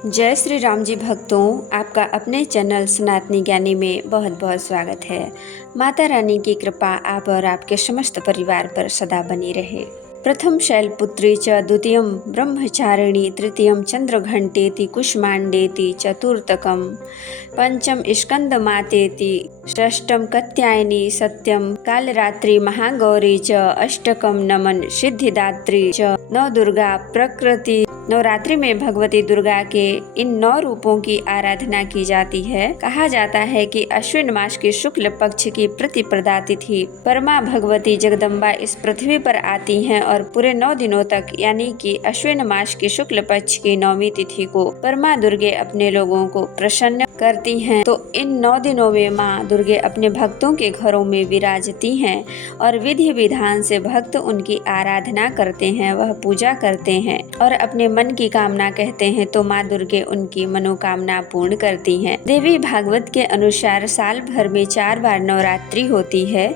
जय श्री राम जी भक्तों, आपका अपने चैनल सनातनी ज्ञानी में बहुत बहुत स्वागत है। माता रानी की कृपा आप और आपके समस्त परिवार पर सदा बनी रहे। प्रथम शैलपुत्री च द्वितीयं ब्रह्मचारिणी तृतीयं चंद्रघंटेति कुष्मांडेति चतुर्थकम पंचम स्कंदमातेति षष्ठम कात्यायनी सत्यम कालरात्रि महागौरी च अष्टकम नमन सिद्धिदात्री च नौ दुर्गा प्रकृति। नवरात्रि में भगवती दुर्गा के इन 9 रूपों की आराधना की जाती है। कहा जाता है कि अश्विन मास के शुक्ल पक्ष की प्रतिपदा तिथि परमा भगवती जगदम्बा इस पृथ्वी पर आती हैं और पूरे 9 दिनों तक यानी कि अश्विन मास की शुक्ल पक्ष की 9वीं तिथि को परमा दुर्गे अपने लोगों को प्रसन्न करती हैं। तो इन 9 दिनों में माँ दुर्गे अपने भक्तों के घरों में विराजती हैं और विधि विधान से भक्त उनकी आराधना करते हैं, वह पूजा करते हैं और अपने मन की कामना कहते हैं तो माँ दुर्गे उनकी मनोकामना पूर्ण करती हैं। देवी भागवत के अनुसार साल भर में 4 बार नवरात्रि होती है,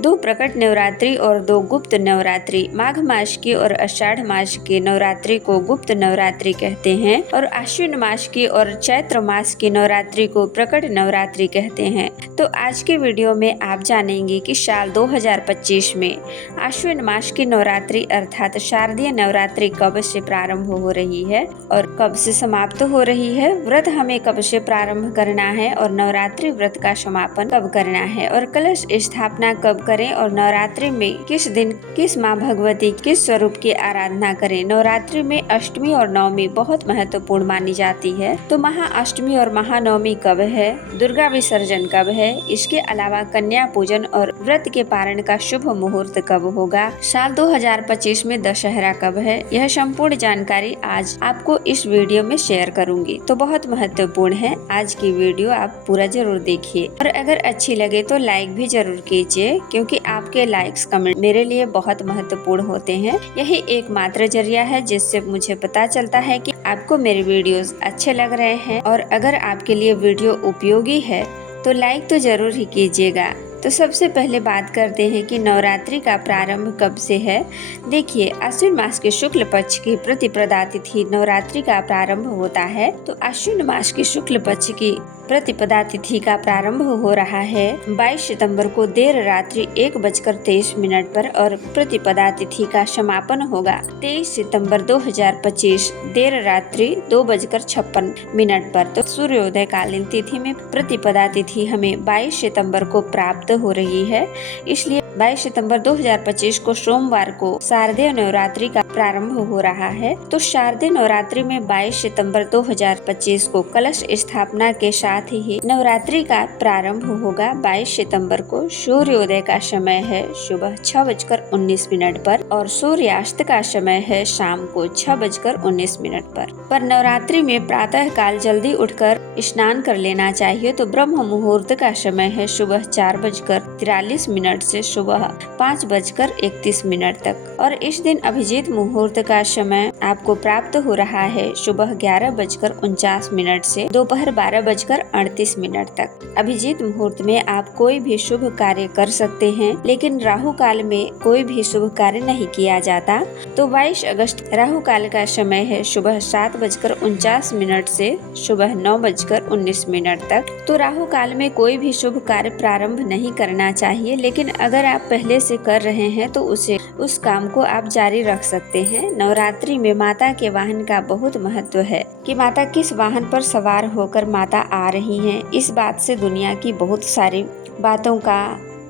2 प्रकट नवरात्रि और 2 गुप्त नवरात्रि। माघ मास की और आषाढ़ मास की नवरात्रि को गुप्त नवरात्रि कहते हैं और आश्विन मास की और चैत्र मास की नवरात्रि को प्रकट नवरात्रि कहते हैं। तो आज के वीडियो में आप जानेंगे कि साल 2025 में आश्विन मास की नवरात्रि अर्थात शारदीय नवरात्रि कब से प्रारंभ हो रही है और कब से समाप्त हो रही है, व्रत हमें कब से प्रारंभ करना है और नवरात्रि व्रत का समापन कब करना है और कलश स्थापना कब करें और नवरात्रि में किस दिन किस माँ भगवती किस स्वरूप की आराधना करें। नवरात्रि में अष्टमी और नवमी बहुत महत्वपूर्ण मानी जाती है। तो महाअष्टमी और महानवमी कब है, दुर्गा विसर्जन कब है, इसके अलावा कन्या पूजन और व्रत के पारण का शुभ मुहूर्त कब होगा, साल 2025 में दशहरा कब है, यह संपूर्ण जानकारी आज आपको इस वीडियो में शेयर करूंगी। तो बहुत महत्वपूर्ण है, आज की वीडियो आप पूरा जरूर देखिए और अगर अच्छी लगे तो लाइक भी जरूर कीजिए क्योंकि आपके लाइक्स कमेंट मेरे लिए बहुत महत्वपूर्ण होते हैं। यही एकमात्र जरिया है जिससे मुझे पता चलता है कि आपको मेरे वीडियोस अच्छे लग रहे हैं और अगर आपके लिए वीडियो उपयोगी है तो लाइक तो जरूर ही कीजिएगा। तो सबसे पहले बात करते हैं कि नवरात्रि का प्रारंभ कब से है। देखिए, आश्विन मास के शुक्ल पक्ष की प्रतिपदा तिथि नवरात्रि का प्रारंभ होता है। तो आश्विन मास के शुक्ल पक्ष की प्रतिपदा तिथि का प्रारंभ हो रहा है 22 सितंबर को देर रात्रि 1:23 पर और प्रतिपदा तिथि का समापन होगा 23 सितंबर 2025 देर रात्रि 2:56 पर। तो सूर्योदय कालीन तिथि में प्रतिपदा तिथि हमें 22 सितंबर को प्राप्त हो रही है, इसलिए 22 सितंबर 2025 को सोमवार को शारदीय नवरात्रि का प्रारंभ हो रहा है। तो शारदीय नवरात्रि में 22 सितंबर 2025 को कलश स्थापना के साथ ही नवरात्रि का प्रारंभ होगा। 22 सितंबर को सूर्योदय का समय है सुबह 6:19 पर और सूर्यास्त का समय है शाम को 6:19 पर नवरात्रि में प्रातः काल जल्दी उठकर स्नान कर लेना चाहिए। तो ब्रह्म मुहूर्त का समय है सुबह 4:43 से सुबह 5:31 तक और इस दिन अभिजीत मुहूर्त का समय आपको प्राप्त हो रहा है सुबह 11:49 से दोपहर 12:38 तक। अभिजीत मुहूर्त में आप कोई भी शुभ कार्य कर सकते हैं, लेकिन राहु काल में कोई भी शुभ कार्य नहीं किया जाता। तो 22 अगस्त राहु काल का समय है सुबह 7:49 से सुबह 9:19 तक। तो राहु काल में कोई भी शुभ कार्य प्रारंभ नहीं करना चाहिए, लेकिन अगर आप पहले से कर रहे हैं तो उस काम को आप जारी रख सकते हैं। नवरात्रि में माता के वाहन का बहुत महत्व है कि माता किस वाहन पर सवार होकर माता आ रही हैं। इस बात से दुनिया की बहुत सारी बातों का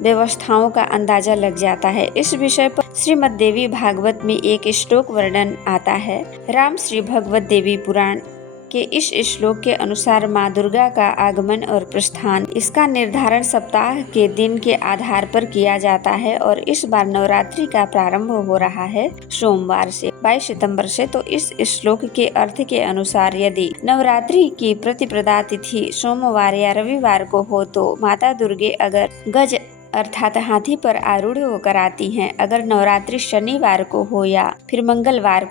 व्यवस्थाओं का अंदाजा लग जाता है। इस विषय पर श्रीमद् देवी भागवत में एक श्लोक वर्णन आता है। राम श्री भगवत देवी पुराण के इस श्लोक के अनुसार माँ दुर्गा का आगमन और प्रस्थान इसका निर्धारण सप्ताह के दिन के आधार पर किया जाता है और इस बार नवरात्रि का प्रारंभ हो रहा है सोमवार से 22 सितंबर से। तो इस श्लोक के अर्थ के अनुसार यदि नवरात्रि की प्रतिपदा तिथि सोमवार या रविवार को हो तो माता दुर्गे अगर गज अर्थात हाथी पर आरूढ़ होकर आती हैं। अगर नवरात्रि शनिवार को हो या फिर मंगलवार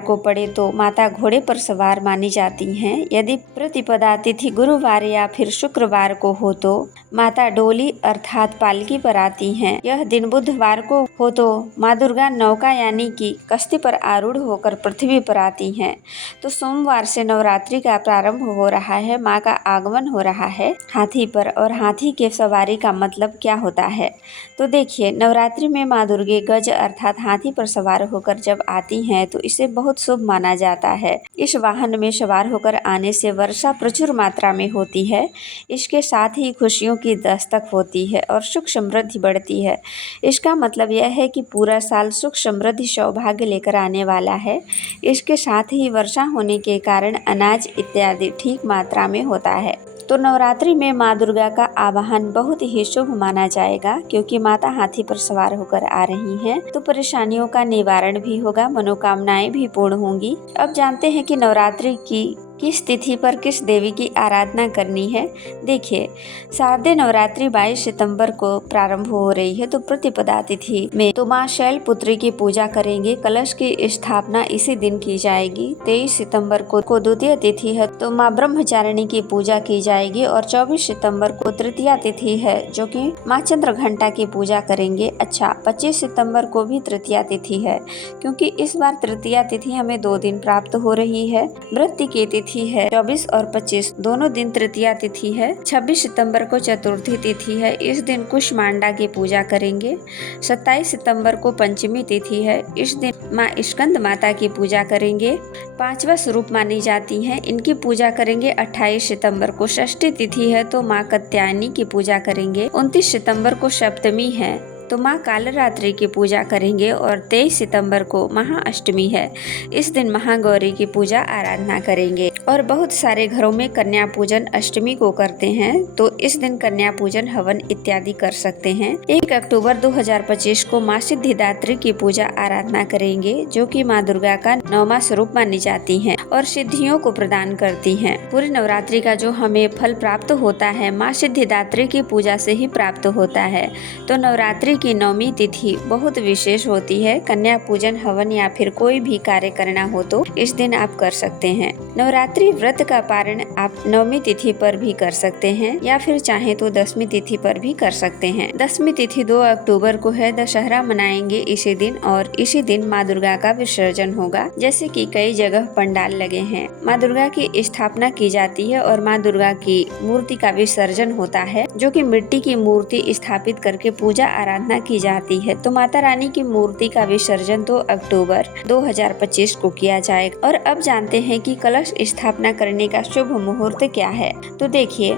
को पड़े तो माता घोड़े पर सवार मानी जाती हैं। यदि प्रतिपदा तिथि गुरुवार या फिर शुक्रवार को हो तो माता डोली अर्थात पालकी पर आती हैं। यह दिन बुधवार को हो तो माँ दुर्गा नौका यानी कि कश्ती पर आरूढ़ होकर पृथ्वी पर आती हैं। तो सोमवार से नवरात्रि का प्रारंभ हो रहा है, माँ का आगमन हो रहा है हाथी पर। और हाथी के सवारी का मतलब क्या होता है, तो देखिए, नवरात्रि में माँ दुर्गे गज अर्थात हाथी पर सवार होकर जब आती हैं तो इसे बहुत शुभ माना जाता है। इस वाहन में सवार होकर आने से वर्षा प्रचुर मात्रा में होती है। इसके साथ ही खुशियों की दस्तक होती है और सुख समृद्धि बढ़ती है। इसका मतलब यह है कि पूरा साल सुख समृद्धि सौभाग्य लेकर आने वाला है। इसके साथ ही वर्षा होने के कारण अनाज इत्यादि ठीक मात्रा में होता है। तो नवरात्रि में माँ दुर्गा का आवाहन बहुत ही शुभ माना जाएगा, क्योंकि माता हाथी पर सवार होकर आ रही हैं। तो परेशानियों का निवारण भी होगा, मनोकामनाएं भी पूर्ण होंगी। अब जानते हैं कि नवरात्रि की किस तिथि पर किस देवी की आराधना करनी है। देखिए, शारदीय नवरात्रि 22 सितंबर को प्रारंभ हो रही है। तो प्रतिपदा तिथि में तो माँ शैलपुत्री की पूजा करेंगे। कलश की स्थापना इसी दिन की जाएगी। 23 सितंबर को द्वितीय तिथि है, तो माँ ब्रह्मचारिणी की पूजा की जाएगी। और 24 सितंबर को तृतीया तिथि है, जो कि माँ चंद्रघंटा की पूजा करेंगे। अच्छा, 25 सितंबर को भी तृतीया तिथि है, क्योंकि इस बार तृतीया तिथि हमें 2 दिन प्राप्त हो रही है। वृत्ति की तिथि है 24 और 25 दोनों दिन तृतीया तिथि है। 26 सितंबर को चतुर्थी तिथि है। इस दिन कुष्मांडा की पूजा करेंगे। 27 सितंबर को पंचमी तिथि है। इस दिन माँ स्कंद माता की पूजा करेंगे। 5वां स्वरूप मानी जाती हैं, इनकी पूजा करेंगे। 28 सितंबर को षष्ठी तिथि है, तो माँ कात्यायनी की पूजा करेंगे। 29 सितंबर को सप्तमी है, तो माँ कालरात्रि की पूजा करेंगे। और 23 सितंबर को महाअष्टमी है। इस दिन महागौरी की पूजा आराधना करेंगे। और बहुत सारे घरों में कन्या पूजन अष्टमी को करते हैं, तो इस दिन कन्या पूजन हवन इत्यादि कर सकते हैं। 1 अक्टूबर 2025 को माँ सिद्धिदात्री की पूजा आराधना करेंगे, जो कि माँ दुर्गा का 9वां स्वरूप मानी जाती हैं और सिद्धियों को प्रदान करती हैं। पूरी नवरात्रि का जो हमें फल प्राप्त होता है, माँ सिद्धिदात्री की पूजा से ही प्राप्त होता है। तो नवरात्रि की 9वीं तिथि बहुत विशेष होती है। कन्या पूजन हवन या फिर कोई भी कार्य करना हो तो इस दिन आप कर सकते हैं। नवरात्रि व्रत का पारण आप 9वीं तिथि पर भी कर सकते हैं, या फिर चाहे तो 10वीं तिथि पर भी कर सकते हैं। 10वीं तिथि 2 अक्टूबर को है। दशहरा मनाएंगे इसी दिन, और इसी दिन माँ दुर्गा का विसर्जन होगा। जैसे कि कई जगह पंडाल लगे हैं, माँ दुर्गा की स्थापना की जाती है और माँ दुर्गा की मूर्ति का विसर्जन होता है, जो कि मिट्टी की मूर्ति स्थापित करके पूजा आराधना की जाती है। तो माता रानी की मूर्ति का विसर्जन 2 अक्टूबर 2025 को किया जाएगा। और अब जानते हैं कि कलश स्थापना करने का शुभ मुहूर्त क्या है। तो देखिए,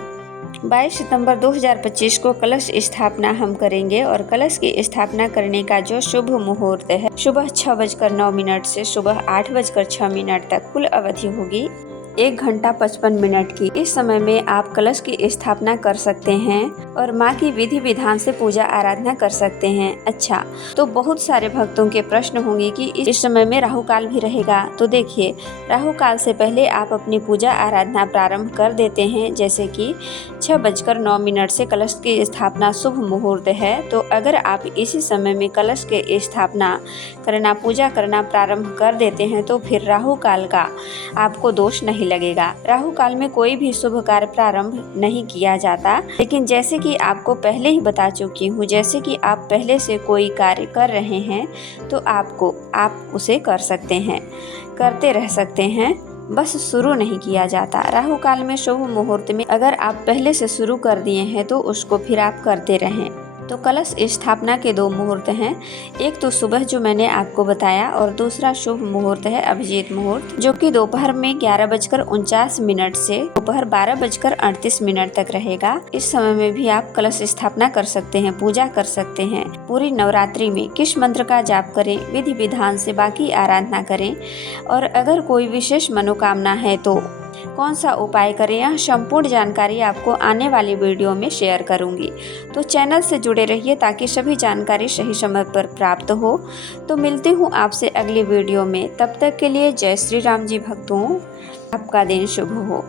22 सितंबर 2025 को कलश स्थापना हम करेंगे। और कलश की स्थापना करने का जो शुभ मुहूर्त है, सुबह 6:09 से सुबह 8:06 तक कुल अवधि होगी 1 घंटा 55 मिनट की। इस समय में आप कलश की स्थापना कर सकते हैं और माँ की विधि विधान से पूजा आराधना कर सकते हैं। अच्छा, तो बहुत सारे भक्तों के प्रश्न होंगे कि इस समय में राहु काल भी रहेगा। तो देखिए, राहु काल से पहले आप अपनी पूजा आराधना प्रारंभ कर देते हैं। जैसे कि 6:09 से कलश की स्थापना शुभ मुहूर्त है। तो अगर आप इसी समय में कलश के स्थापना करना, पूजा करना प्रारंभ कर देते हैं, तो फिर राहु काल का आपको दोष नहीं लगेगा। राहु काल में कोई भी शुभ कार्य प्रारंभ नहीं किया जाता। लेकिन जैसे कि आपको पहले ही बता चुकी हूँ, जैसे कि आप पहले से कोई कार्य कर रहे हैं तो आप उसे कर सकते हैं, करते रह सकते हैं, बस शुरू नहीं किया जाता। राहु काल में शुभ मुहूर्त में अगर आप पहले से शुरू कर दिए हैं तो उसको फिर आप करते रहें। तो कलश स्थापना के 2 मुहूर्त हैं। एक तो सुबह जो मैंने आपको बताया, और दूसरा शुभ मुहूर्त है अभिजीत मुहूर्त, जो कि दोपहर में 11:49 से दोपहर 12:38 तक रहेगा। इस समय में भी आप कलश स्थापना कर सकते हैं, पूजा कर सकते हैं। पूरी नवरात्रि में किस मंत्र का जाप करें, विधि विधान से बाकी आराधना करें, और अगर कोई विशेष मनोकामना है तो कौन सा उपाय करें, यह संपूर्ण जानकारी आपको आने वाली वीडियो में शेयर करूंगी। तो चैनल से जुड़े रहिए ताकि सभी जानकारी सही समय पर प्राप्त हो। तो मिलती हूँ आपसे अगली वीडियो में। तब तक के लिए जय श्री राम जी भक्तों, आपका दिन शुभ हो।